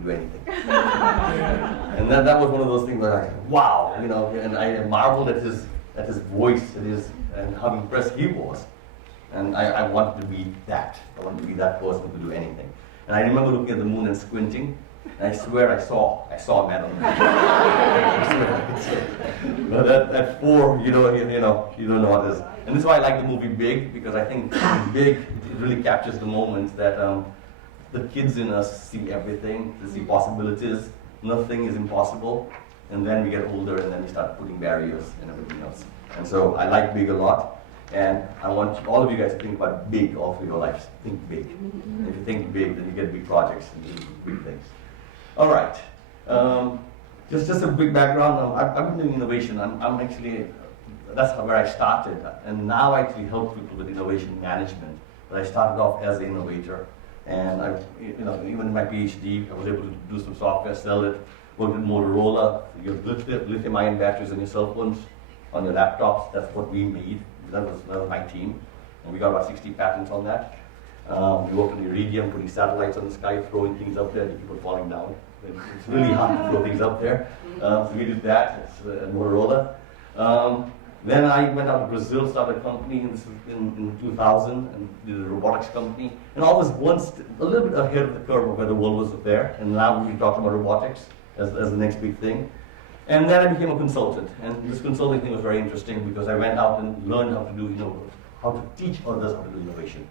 can do anything. And that was one of those things where wow, and I marveled at his voice and how impressed he was. And I wanted to be that. I wanted to be that person who could do anything. And I remember looking at the moon and squinting, and I swear I saw a man on the moon. But at 4, you don't know what it is. And this is why I like the movie Big, because I think Big, it really captures the moment that the kids in us see everything, they see possibilities, nothing is impossible, and then we get older and then we start putting barriers and everything else. And so I like Big a lot. And I want all of you guys to think about big all through your lives. Think big. And if you think big, then you get big projects and you do big things. All right. Just a quick background. I've been doing innovation. I'm actually, that's where I started. And now I actually help people with innovation management. But I started off as an innovator. And even in my PhD, I was able to do some software, sell it, worked with Motorola. You have lithium-ion batteries on your cell phones, on your laptops. That's what we made. That was my team, and we got about 60 patents on that. We worked on Iridium, putting satellites on the sky, throwing things up there, and people falling down. It's really hard to throw things up there. So we did that. It's Motorola. Then I went out to Brazil, started a company in 2000, and did a robotics company. And I was a little bit ahead of the curve of where the world was there. And now we talk about robotics as the next big thing. And then I became a consultant, and this consulting thing was very interesting because I went out and learned how to do, how to teach others how to do innovation.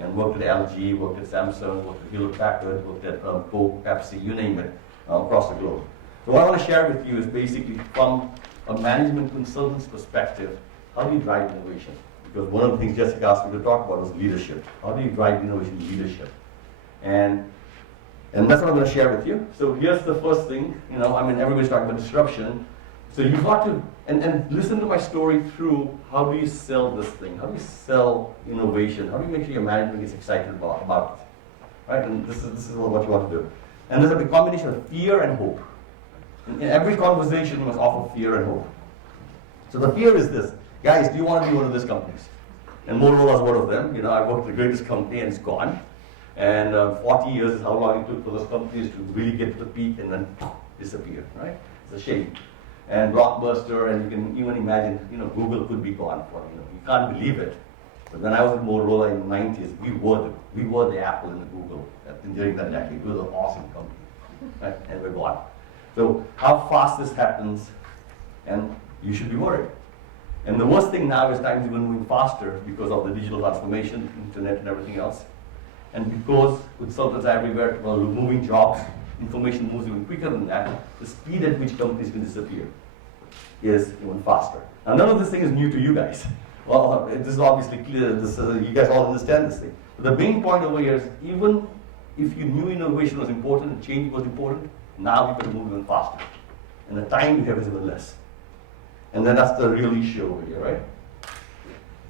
And worked at LG, worked at Samsung, worked at Hewlett Packard, worked at Coke, Pepsi, you name it, across the globe. So what I want to share with you is basically from a management consultant's perspective, how do you drive innovation? Because one of the things Jessica asked me to talk about was leadership. How do you drive innovation leadership? And that's what I'm going to share with you. So here's the first thing, everybody's talking about disruption. So you've got to, and listen to my story through how do you sell this thing? How do you sell innovation? How do you make sure your management gets excited about it? Right? And this is what you want to do. And there's a combination of fear and hope. In every conversation, you must offer fear and hope. So the fear is this. Guys, do you want to be one of these companies? And Motorola is one of them. I worked at the greatest company and it's gone. And 40 years is how long it took for those companies to really get to the peak and then disappear, right? It's a shame. And Blockbuster, and you can even imagine, Google could be gone for, you can't believe it. But when I was at Motorola in the 90s, we were the Apple and the Google during that decade. We were an awesome company, right? And we're gone. So how fast this happens, and you should be worried. And the worst thing now is time's even moving faster because of the digital transformation, internet and everything else. And because consultants are everywhere, moving jobs, information moves even quicker than that, the speed at which companies can disappear is even faster. Now, none of this thing is new to you guys. Well, this is obviously clear. You guys all understand this thing. But the main point over here is even if you knew innovation was important and change was important, now you can move even faster. And the time you have is even less. And then that's the real issue over here, right?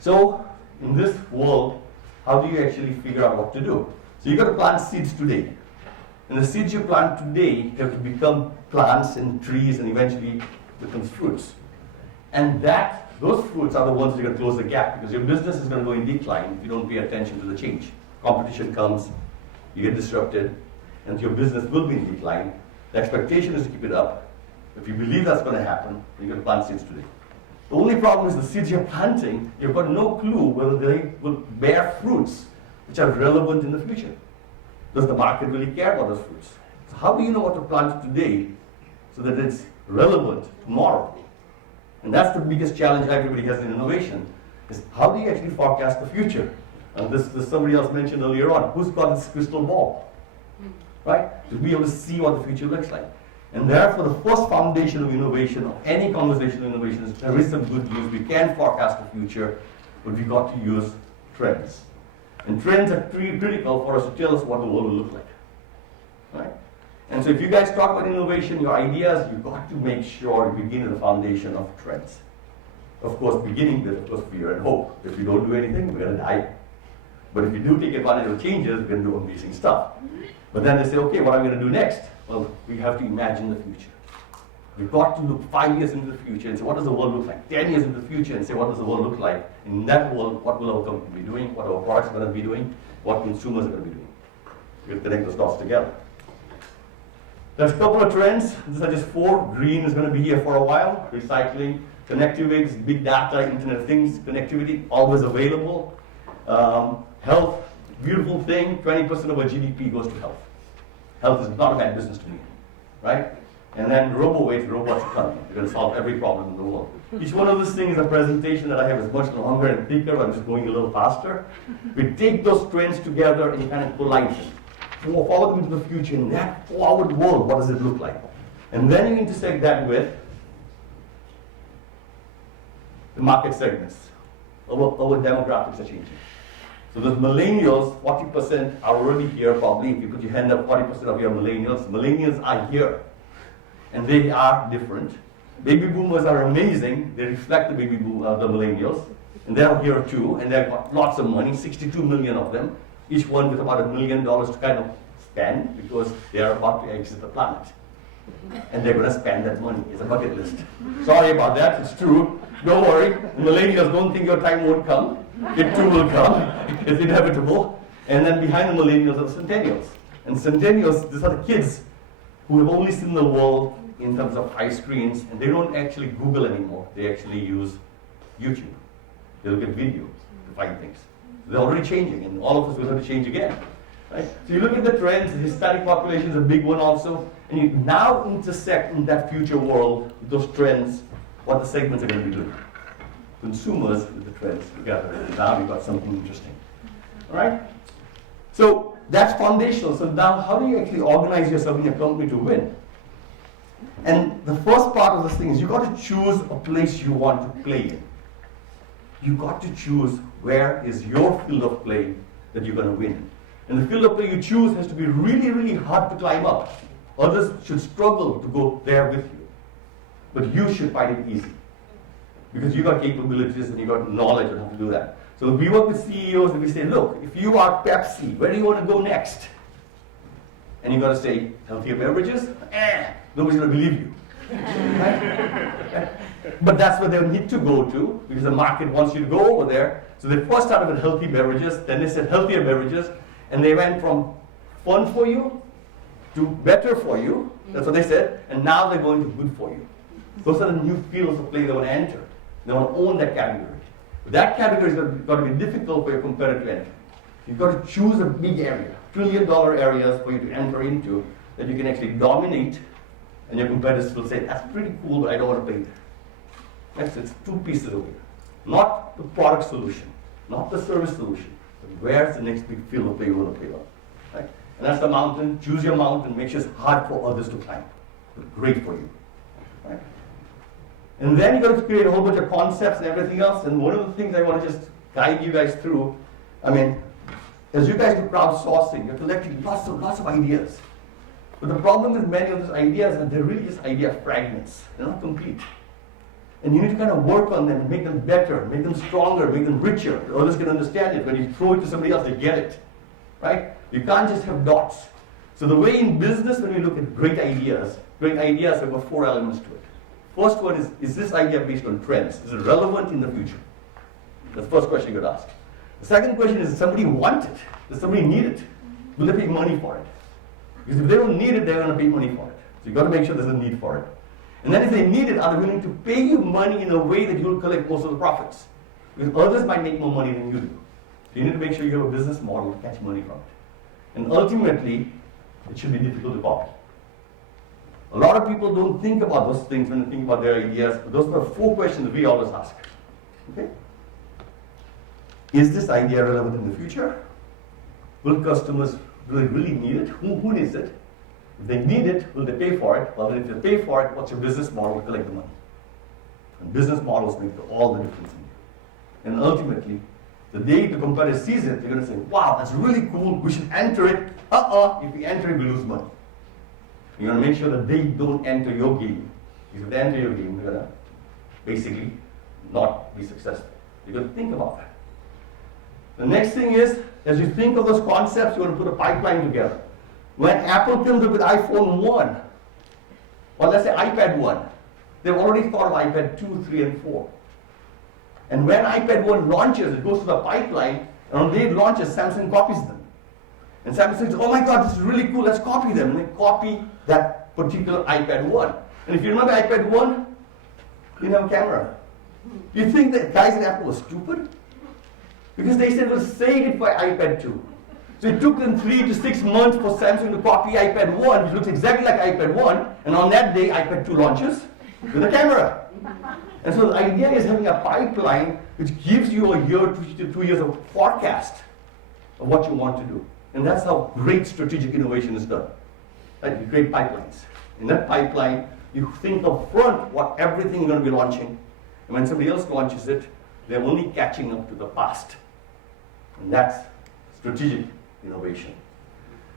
So, in this world, how do you actually figure out what to do? So you've got to plant seeds today. And the seeds you plant today have to become plants and trees and eventually becomes fruits. And those fruits are the ones that are going to close the gap because your business is going to go in decline if you don't pay attention to the change. Competition comes, you get disrupted, and your business will be in decline. The expectation is to keep it up. If you believe that's going to happen, you're going to plant seeds today. The only problem is the seeds you're planting, you've got no clue whether they will bear fruits which are relevant in the future. Does the market really care about those fruits? So how do you know what to plant today so that it's relevant tomorrow? And that's the biggest challenge everybody has in innovation, is how do you actually forecast the future? And this somebody else mentioned earlier on, who's got this crystal ball? Right? To be able to see what the future looks like. And therefore, the first foundation of innovation, of any conversational innovation, is there is some good news. We can forecast the future, but we've got to use trends. And trends are critical for us to tell us what the world will look like. Right? And so if you guys talk about innovation, your ideas, you've got to make sure you begin at the foundation of trends. Of course, beginning with, of course, fear and hope. If you don't do anything, we're going to die. But if you do take advantage of changes, we're going to do amazing stuff. But then they say, okay, what are we going to do next? Well, we have to imagine the future. We've got to look 5 years into the future and say, what does the world look like? 10 years into the future and say, what does the world look like? In that world, what will our company be doing? What our products are going to be doing? What consumers are going to be doing? We'll connect those dots together. There's a couple of trends. These are just 4. Green is going to be here for a while. Recycling, connectivity, big data, Internet of Things, connectivity, always available. Health, beautiful thing. 20% of our GDP goes to health. Health is not a bad business to me, right? And then robots are coming. They're going to solve every problem in the world. Each one of these things, a presentation that I have is much longer and thicker. I'm just going a little faster. We take those trends together and kind of collide them. Forward into the future. In that forward world, what does it look like? And then you intersect that with the market segments. Our demographics are changing. So the millennials, 40% are already here probably. If you put your hand up, 40% of your millennials. Millennials are here. And they are different. Baby boomers are amazing. They reflect the the millennials. And they are here too. And they've got lots of money, 62 million of them. Each one with about $1 million to kind of spend because they are about to exit the planet. And they're going to spend that money. It's a bucket list. Sorry about that. It's true. Don't worry. Millennials, don't think your time won't come. It too will come. It's inevitable. And then behind the millennials are the centennials. And centennials, these are the kids who have only seen the world in terms of high screens, and they don't actually Google anymore. They actually use YouTube. They look at videos to find things. They're already changing, and all of us will have to change again. Right? So you look at the trends, the Hispanic population is a big one also, and you now intersect in that future world with those trends, what the segments are going to be doing. Consumers with the trends together, and now we've got something interesting. All right? So that's foundational. So now how do you actually organize yourself in your company to win? And the first part of this thing is you got to choose a place you want to play in. You got to choose where is your field of play that you're going to win. And the field of play you choose has to be really, really hard to climb up. Others should struggle to go there with you. But you should find it easy. Because you got capabilities and you got knowledge on how to do that. So we work with CEOs and we say, look, if you are Pepsi, where do you want to go next? And you got to say, healthier beverages? Nobody's going to believe you. Right? But that's where they need to go to, because the market wants you to go over there. So they first started with healthy beverages, then they said healthier beverages, and they went from fun for you to better for you. That's what they said. And now they're going to good for you. Those are the new fields of play they want to enter. They want to own that category. But that category is going to be difficult for your competitor to enter. You've got to choose a big area, trillion-dollar areas for you to enter into that you can actually dominate, and your competitors will say, that's pretty cool, but I don't want to play there. It's 2 pieces of it. Not the product solution, not the service solution, but where's the next big field of play you want to play on. Right? And that's the mountain. Choose your mountain, make sure it's hard for others to climb, but great for you. Right? And then you got to create a whole bunch of concepts and everything else. And one of the things I want to just guide you guys through, I mean, as you guys do crowdsourcing, you're collecting lots of ideas. But the problem with many of those ideas is that they're really just idea fragments. They're not complete. And you need to kind of work on them and make them better, make them stronger, make them richer. Others can understand it. When you throw it to somebody else, they get it. Right? You can't just have dots. So the way in business, when we look at great ideas have got 4 elements to it. First one is this idea based on trends? Is it relevant in the future? That's the first question you could ask. The second question is, does somebody want it? Does somebody need it? Will they pay money for it? Because if they don't need it, they're going to pay money for it. So you've got to make sure there's a need for it. And then if they need it, are they willing to pay you money in a way that you'll collect most of the profits? Because others might make more money than you do. So you need to make sure you have a business model to catch money from it. And ultimately, it should be difficult to copy. A lot of people don't think about those things when they think about their ideas, but those are 4 questions that we always ask. Okay? Is this idea relevant in the future? Will customers really need it? Who needs it? If they need it, will they pay for it? Well, if they pay for it, what's your business model to collect the money? And business models make all the difference in you. And ultimately, the day the competitor sees it, they're going to say, wow, that's really cool, we should enter it. If we enter it, we lose money. You're going to make sure that they don't enter your game. Because if they enter your game, they're going to basically not be successful. You've got to think about that. The next thing is, as you think of those concepts, you want to put a pipeline together. When Apple comes up with iPhone 1, or let's say iPad 1, they've already thought of iPad 2, 3, and 4. And when iPad 1 launches, it goes to the pipeline, and on the day it launches, Samsung copies them. And Samsung says, oh my God, this is really cool, let's copy them. And they copy that particular iPad 1. And if you remember iPad 1, it didn't have a camera. You think that guys at Apple were stupid? Because they said we'll save it for iPad 2. So it took them 3 to 6 months for Samsung to copy iPad 1, which looks exactly like iPad 1, and on that day iPad 2 launches with a camera. And so the idea is having a pipeline which gives you a year to 2 years of forecast of what you want to do. And that's how great strategic innovation is done. Right? You create pipelines. In that pipeline, you think up front what everything you're going to be launching. And when somebody else launches it, they're only catching up to the past. And that's strategic innovation.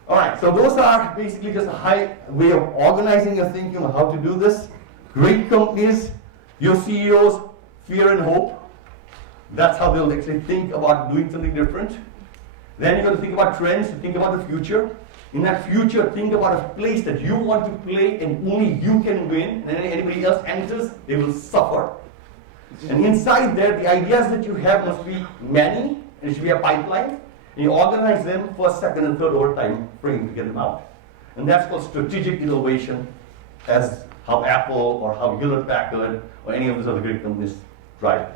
All right, so those are basically just a high way of organizing your thinking on how to do this. Great companies, your CEOs, fear and hope. That's how they'll actually think about doing something different. Then you're going to think about trends, think about the future. In that future, think about a place that you want to play and only you can win, and then anybody else enters, they will suffer. And inside there, the ideas that you have must be many, and it should be a pipeline. And you organize them first, second, and third over time frame to get them out. And that's called strategic innovation, as how Apple or how Hewlett-Packard or any of those other great companies drive.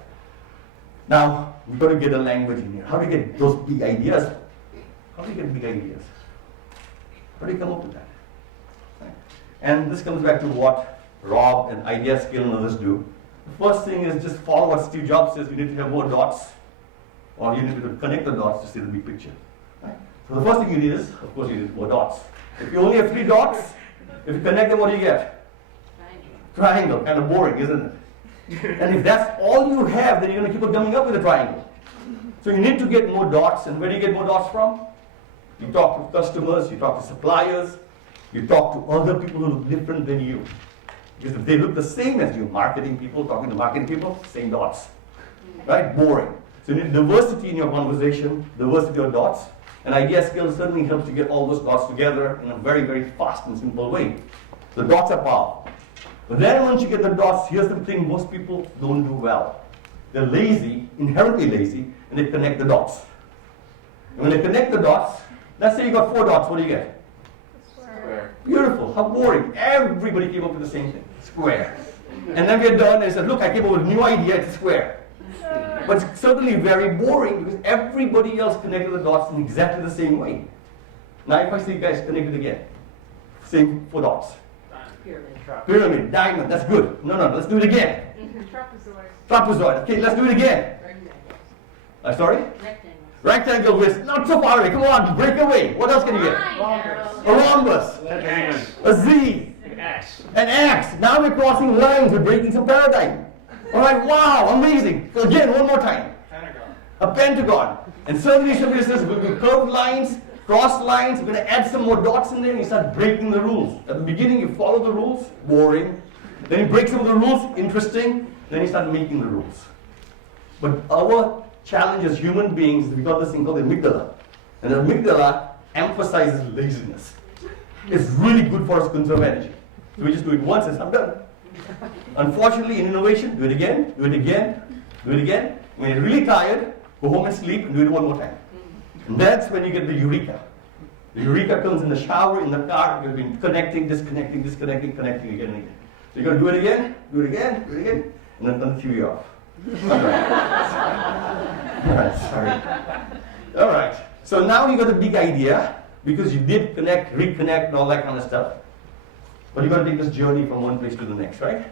Now, we've got to get a language in here. How do you get those big ideas? How do you get big ideas? How do you come up with that? Right. And this comes back to what Rob and Idea Scale and others do. The first thing is just follow what Steve Jobs says. You need to have more dots, or you need to connect the dots to see the big picture. Right? So the first thing you need is, of course, you need more dots. If you only have 3 dots, if you connect them, what do you get? Triangle. Kind of boring, isn't it? And if that's all you have, then you're going to keep on coming up with a triangle. So you need to get more dots. And where do you get more dots from? You talk to customers, you talk to suppliers, you talk to other people who look different than you. Because if they look the same as you, marketing people, talking to marketing people, same dots. Right? Boring. So you need diversity in your conversation, diversity of dots. And Idea Scale certainly helps you get all those dots together in a very, very fast and simple way. The dots are powerful. But then once you get the dots, here's the thing most people don't do well. They're lazy, inherently lazy, and they connect the dots. And when they connect the dots, let's say you got 4 dots, what do you get? Square. Beautiful, how boring. Everybody came up with the same thing, square. And then we're done and said, look, I came up with a new idea, it's a square. But it's certainly very boring because everybody else connected the dots in exactly the same way. Now if I say you guys connect it again, same 4 dots. Pyramid, diamond, that's good. No, let's do it again. Trapezoid, okay, let's do it again. Sorry? Rectangle with, not so far away, come on, break away. What else can you get? A rhombus, a Z, an X. Now we're crossing lines, we're breaking some paradigm. All right, wow, amazing. Again, one more time. A pentagon. And suddenly somebody says, we'll do curved lines, cross lines, we're going to add some more dots in there, and you start breaking the rules. At the beginning, you follow the rules, boring. Then you break some of the rules, interesting. Then you start making the rules. But our challenge as human beings, we got this thing called the amygdala. And the amygdala emphasizes laziness. It's really good for us to conserve energy. So we just do it once and I'm done. Unfortunately, in innovation, do it again, do it again, do it again. When you're really tired, go home and sleep and do it one more time. And that's when you get the eureka. The eureka comes in the shower, in the car, you've been connecting, disconnecting, disconnecting, connecting again and again. So you're going to do it again, do it again, do it again, and then they'll cue you off. Alright, sorry. Alright, so now you got a big idea, because you did connect, reconnect, and all that kind of stuff. But you've got to take this journey from one place to the next, right?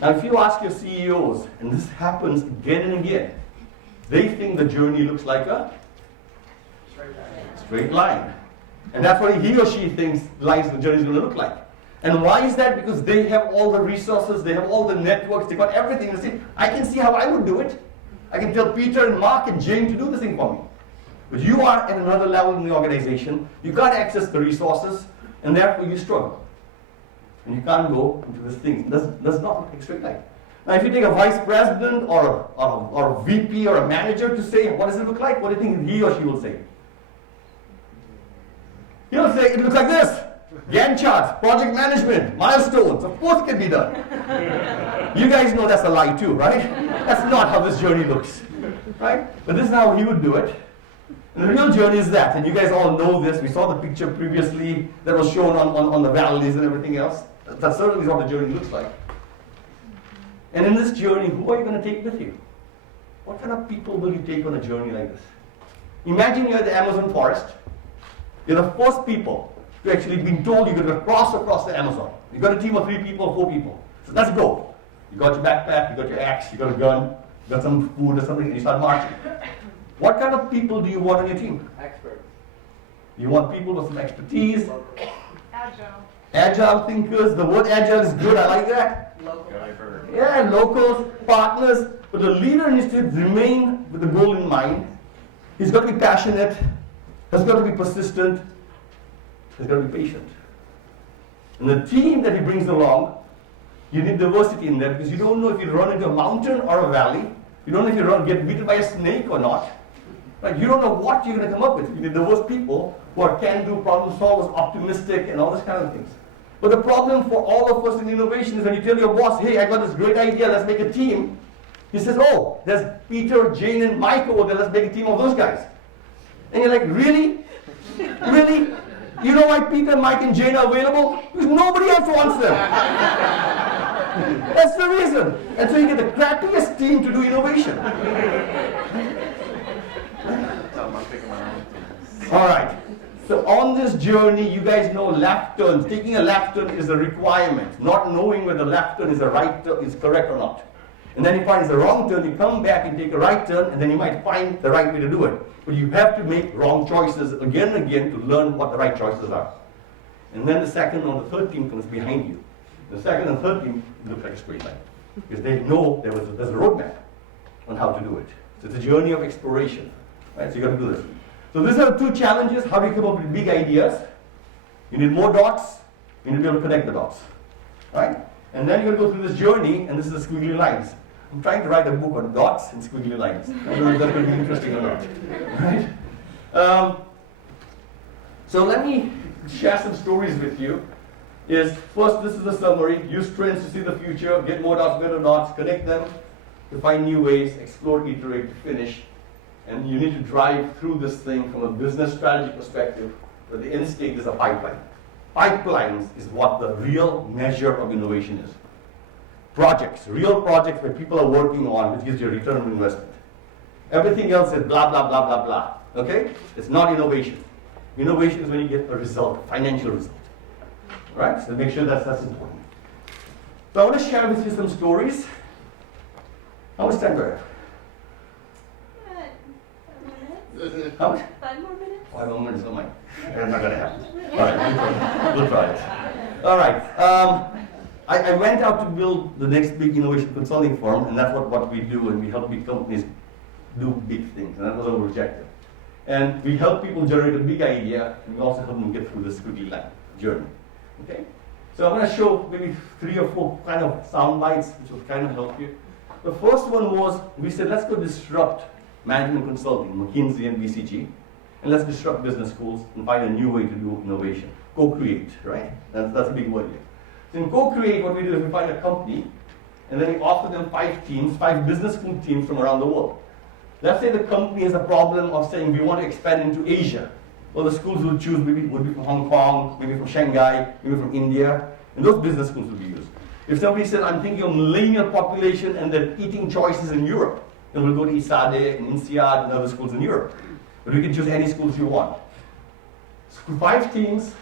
Now if you ask your CEOs, and this happens again and again, they think the journey looks like a straight line. And that's what he or she thinks the journey is going to look like. And why is that? Because they have all the resources, they have all the networks, they got everything. They say, I can see how I would do it. I can tell Peter and Mark and Jane to do this thing for me. But you are at another level in the organization. You can't access the resources, and therefore you struggle. And you can't go into this thing. Does not look like a straight line. Now, if you take a vice president or a VP or a manager to say, what does it look like? What do you think he or she will say? He'll say, it looks like this. Gantt charts, project management, milestones. Of course it can be done. You guys know that's a lie too, right? That's not how this journey looks, right? But this is how he would do it. And the real journey is that, and you guys all know this. We saw the picture previously that was shown on the valleys and everything else. That certainly is what the journey looks like. And in this journey, who are you going to take with you? What kind of people will you take on a journey like this? Imagine you're at the Amazon forest. You're the first people to actually been told you're going to cross across the Amazon. You've got a team of 3 people, 4 people. So let's go. You got your backpack, you got your axe, you got a gun, you got some food or something, and you start marching. What kind of people do you want on your team? Experts. You want people with some expertise. Agile. Agile thinkers. The word agile is good. I like that. Local. Yeah, locals, partners. But the leader needs to remain with the goal in mind. He's got to be passionate. He's got to be persistent. He's got to be patient. And the team that he brings along, you need diversity in there because you don't know if you run into a mountain or a valley. You don't know if you get beaten by a snake or not. Right? You don't know what you're going to come up with. You need diverse people who are can-do, problem solvers, optimistic, and all this kind of things. But the problem for all of us in innovation is when you tell your boss, hey, I got this great idea, let's make a team. He says, oh, there's Peter, Jane, and Mike over there, let's make a team of those guys. And you're like, really? Really? You know why Peter, Mike, and Jane are available? Because nobody else wants them. That's the reason. And so you get the crappiest team to do innovation. All right. So on this journey, you guys know left turns. Taking a left turn is a requirement. Not knowing whether the left turn is a right turn is correct or not. And then you find it's a wrong turn, you come back and take a right turn, and then you might find the right way to do it. But you have to make wrong choices again and again to learn what the right choices are. And then the second or the third team comes behind you. The second and third team look like a straight line. Because they know there's a roadmap on how to do it. So it's a journey of exploration. Right? So you got to do this. So these are the 2 challenges. How do you come up with big ideas? You need more dots. You need to be able to connect the dots. Right? And then you're going to go through this journey, and this is the squiggly lines. I'm trying to write a book on dots and squiggly lines. I don't know if that's going to be interesting or not. Right? So let me share some stories with you. First, this is a summary. Use trends to see the future. Get more dots, better dots. Connect them to find new ways. Explore, iterate, to finish. And you need to drive through this thing from a business strategy perspective. But the end state is a pipeline. Pipelines is what the real measure of innovation is. Projects, real projects where people are working on, which gives you a return on investment. Everything else is blah, blah, blah, blah, blah. Okay? It's not innovation. Innovation is when you get a result, a financial result. Right? So make sure that's important. So I want to share with you some stories. How much time do I have? 5 more minutes. How much? 5 more minutes. 5 more minutes, oh my. That's not going to happen. All right, we'll try it. All right. I went out to build the next big innovation consulting firm, and that's what we do, and we help big companies do big things, and that was our objective. And we help people generate a big idea, and we also help them get through the squiggly line journey. Okay? So I'm going to show maybe 3 or 4 kind of sound bites, which will kind of help you. The first one was, we said, let's go disrupt management consulting, McKinsey and BCG, and let's disrupt business schools and find a new way to do innovation. Co-create, right? That's a big word here. So in co-create, what we do is we find a company, and then we offer them 5 teams, 5 business school teams from around the world. Let's say the company has a problem of saying we want to expand into Asia. Well, the schools will choose maybe would be from Hong Kong, maybe from Shanghai, maybe from India, and those business schools will be used. If somebody says, I'm thinking of millennial population and their eating choices in Europe, then we'll go to ISADE and INSEAD and other schools in Europe. But we can choose any schools you want. 5 teams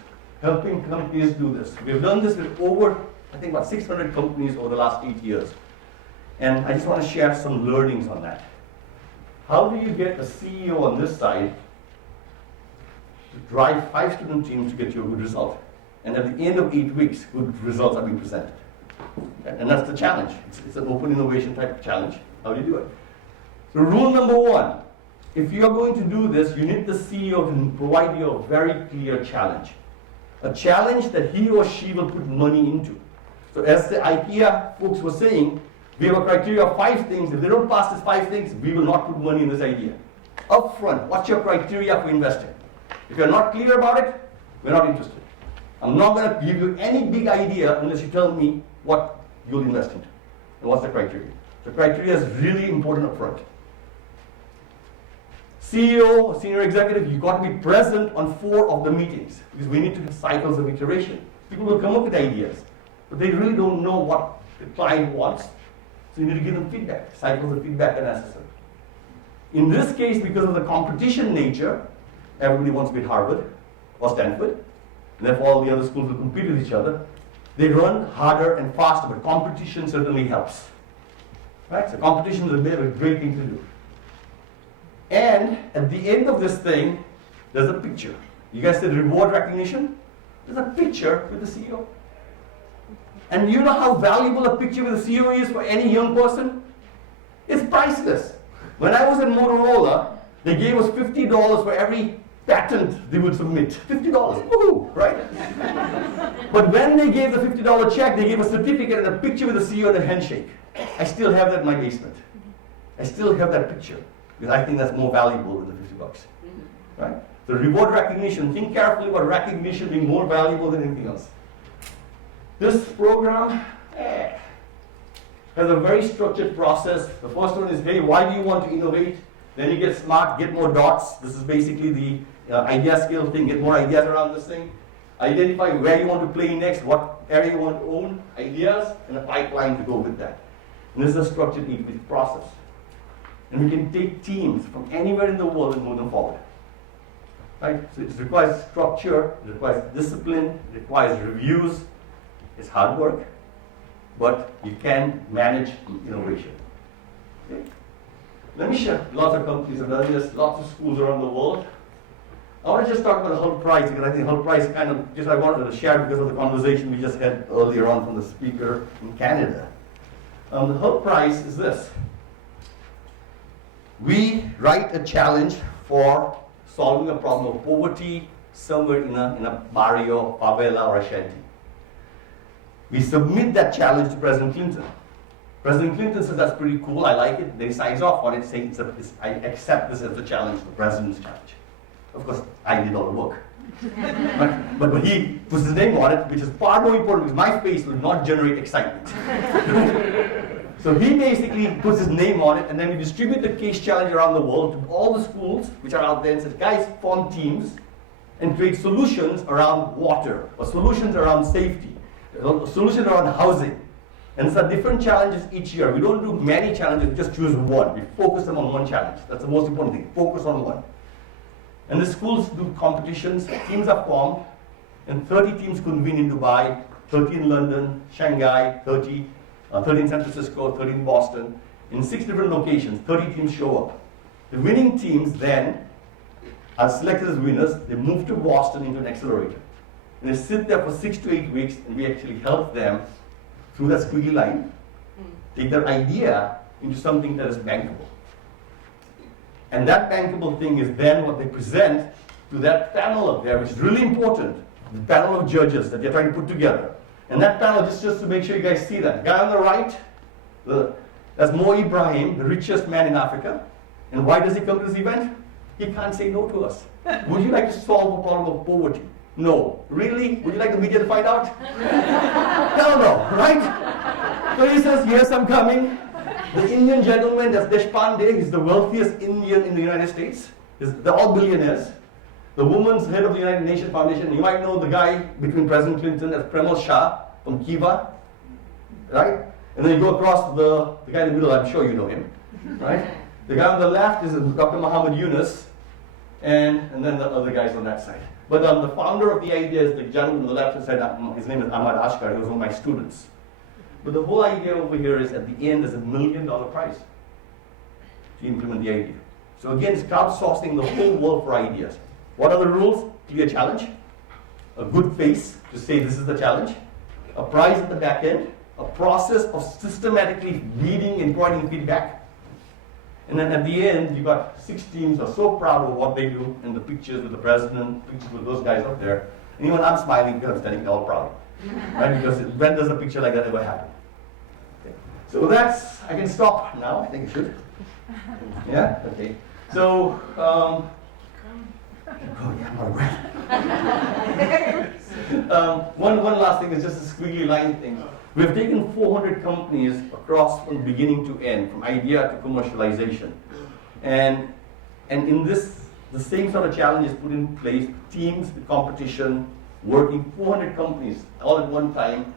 helping companies do this. We've done this with over, I think, about 600 companies over the last 8 years. And I just want to share some learnings on that. How do you get a CEO on this side to drive 5 student teams to get you a good result? And at the end of 8 weeks, good results are being presented. And that's the challenge. It's an open innovation type of challenge. How do you do it? So rule number 1, if you are going to do this, you need the CEO to provide you a very clear challenge. A challenge that he or she will put money into. So as the IKEA folks were saying, we have a criteria of 5 things. If they don't pass these 5 things, we will not put money in this idea. Upfront, what's your criteria for investing? If you're not clear about it, we're not interested. I'm not going to give you any big idea unless you tell me what you'll invest into and what's the criteria. The criteria is really important upfront. CEO, senior executive, you've got to be present on 4 of the meetings because we need to have cycles of iteration. People will come up with ideas, but they really don't know what the client wants. So you need to give them feedback. Cycles of feedback are necessary. In this case, because of the competition nature, everybody wants to be at Harvard or Stanford, and therefore all the other schools will compete with each other. They run harder and faster, but competition certainly helps. Right? So competition is a great thing to do. And at the end of this thing, there's a picture. You guys said reward recognition? There's a picture with the CEO. And you know how valuable a picture with the CEO is for any young person? It's priceless. When I was at Motorola, they gave us $50 for every patent they would submit. $50, woohoo, right? But when they gave the $50 check, they gave a certificate and a picture with the CEO and a handshake. I still have that in my basement. I still have that picture because I think that's more valuable than the $50, right? The reward recognition, think carefully about recognition being more valuable than anything else. This program has a very structured process. The first one is, hey, why do you want to innovate? Then you get smart, get more dots. This is basically the idea scale thing, get more ideas around this thing. Identify where you want to play next, what area you want to own, ideas, and a pipeline to go with that. And this is a structured 8-week process. And we can take teams from anywhere in the world and move them forward. Right? So it requires structure, it requires discipline, it requires reviews. It's hard work, but you can manage innovation. Okay? Let me share. Lots of companies have done this, lots of schools around the world. I want to just talk about the Hull Prize because I think Hull Prize kind of just I wanted to share because of the conversation we just had earlier on from the speaker in Canada. The Hull Prize is this. We write a challenge for solving a problem of poverty somewhere in a barrio, favela, or a shanty. We submit that challenge to President Clinton. President Clinton says that's pretty cool, I like it. Then he signs off on it saying, I accept this as the challenge, the president's challenge. Of course, I did all the work. but he puts his name on it, which is far more important because my face will not generate excitement. So he basically puts his name on it, and then we distribute the case challenge around the world to all the schools which are out there and says, guys, form teams and create solutions around water or solutions around safety, solutions around housing. And it's different challenges each year. We don't do many challenges, we just choose one. We focus them on one challenge. That's the most important thing, focus on one. And the schools do competitions, teams are formed, and 30 teams convene in Dubai, 30 in London, Shanghai, 30 in San Francisco, 30 in Boston. In 6 different locations, 30 teams show up. The winning teams then are selected as winners. They move to Boston into an accelerator. And they sit there for 6 to 8 weeks, and we actually help them through that squiggly line, take their idea into something that is bankable. And that bankable thing is then what they present to that panel up there, which is really important, the panel of judges that they're trying to put together. And that panel, just to make sure you guys see that, guy on the right, that's Mo Ibrahim, the richest man in Africa. And why does he come to this event? He can't say no to us. Would you like to solve a problem of poverty? No. Really? Would you like the media to find out? Hell no, right? So he says, yes, I'm coming. The Indian gentleman, that's Deshpande, he's the wealthiest Indian in the United States. They're all billionaires. The woman's head of the United Nations Foundation, you might know the guy between President Clinton as Premal Shah from Kiva, right? And then you go across the guy in the middle, I'm sure you know him, right? The guy on the left is Dr. Muhammad Yunus, and then the other guys on that side. But the founder of the idea is the gentleman on the left side, his name is Ahmad Ashkar, he was one of my students. But the whole idea over here is at the end there's $1 million prize to implement the idea. So again, it's crowdsourcing the whole world for ideas. What are the rules? Clear challenge, a good face to say this is the challenge, a prize at the back end, a process of systematically reading and providing feedback, and then at the end you got 6 teams who are so proud of what they do, and the pictures with the president, pictures with those guys up there, and even I'm smiling because I'm standing all proud. Right? Because when does a picture like that ever happen? Okay. So that's, I can stop now, I think I should. Yeah? Okay. So, oh yeah, I'm out of breath. One last thing is just a squiggly line thing. We have taken 400 companies across from beginning to end, from idea to commercialization. And And in this, the same sort of challenge is put in place, teams, the competition, working 400 companies all at one time.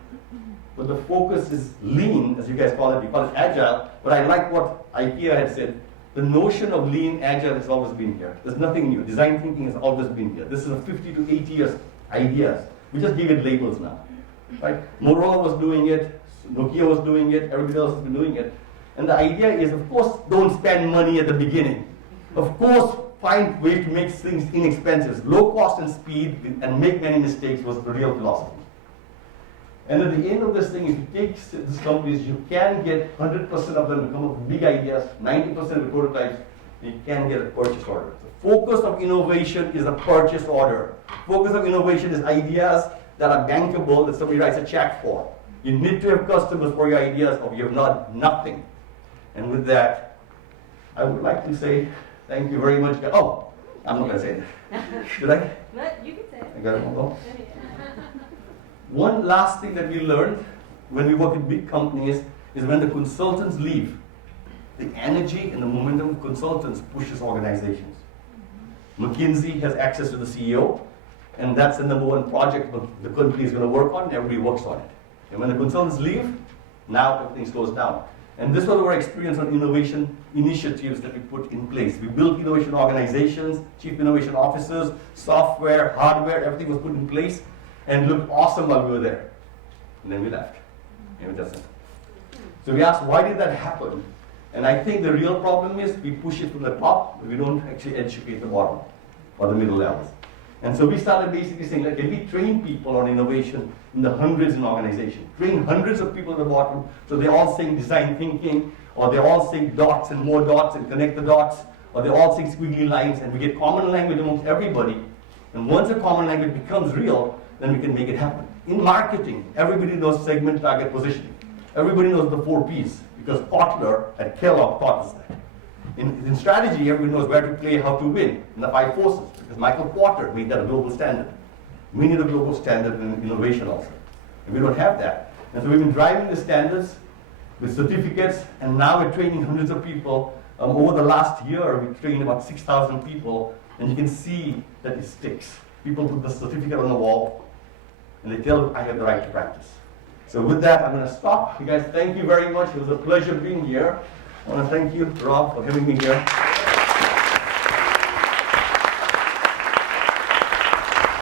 But the focus is lean, as you guys call it, we call it agile. But I like what IKEA had said. The notion of lean, agile has always been here. There's nothing new. Design thinking has always been here. This is a 50 to 80 years ideas. We just give it labels now. Right? Motorola was doing it, Nokia was doing it, everybody else has been doing it. And the idea is, of course, don't spend money at the beginning. Of course, find ways to make things inexpensive. Low cost and speed and make many mistakes was the real philosophy. And at the end of this thing, if you take these companies, you can get 100% of them to come up with big ideas, 90% of the prototypes, you can get a purchase order. The focus of innovation is a purchase order. Focus of innovation is ideas that are bankable, that somebody writes a check for. You need to have customers for your ideas, or you have not nothing. And with that, I would like to say thank you very much. Oh, I'm not going to say that. Should I? No, you can say it. I got it all. One last thing that we learned when we work in big companies is when the consultants leave, the energy and the momentum of consultants pushes organizations. McKinsey has access to the CEO, and that's the number one project the company is going to work on, and everybody works on it. And when the consultants leave, now everything slows down. And this was our experience on innovation initiatives that we put in place. We built innovation organizations, chief innovation officers, software, hardware, everything was put in place and looked awesome while we were there. And then we left. And it doesn't. So we asked, why did that happen? And I think the real problem is we push it from the top, but we don't actually educate the bottom or the middle levels. And so we started basically saying, like, can we train people on innovation in the hundreds in organization? Train hundreds of people at the bottom, so they're all saying design thinking, or they're all saying dots and more dots and connect the dots, or they're all saying squiggly lines, and we get common language amongst everybody. And once a common language becomes real, then we can make it happen. In marketing, everybody knows segment, target, positioning. Everybody knows the 4 Ps, because Kotler at Kellogg taught us that. In strategy, everybody knows where to play, how to win, in the 5 forces, because Michael Porter made that a global standard. We need a global standard in innovation also. And we don't have that. And so we've been driving the standards with certificates, and now we're training hundreds of people. Over the last year, we've trained about 6,000 people, and you can see that it sticks. People put the certificate on the wall, and they tell, I have the right to practice. So with that, I'm going to stop. You guys, thank you very much. It was a pleasure being here. I want to thank you, Rob, for having me here.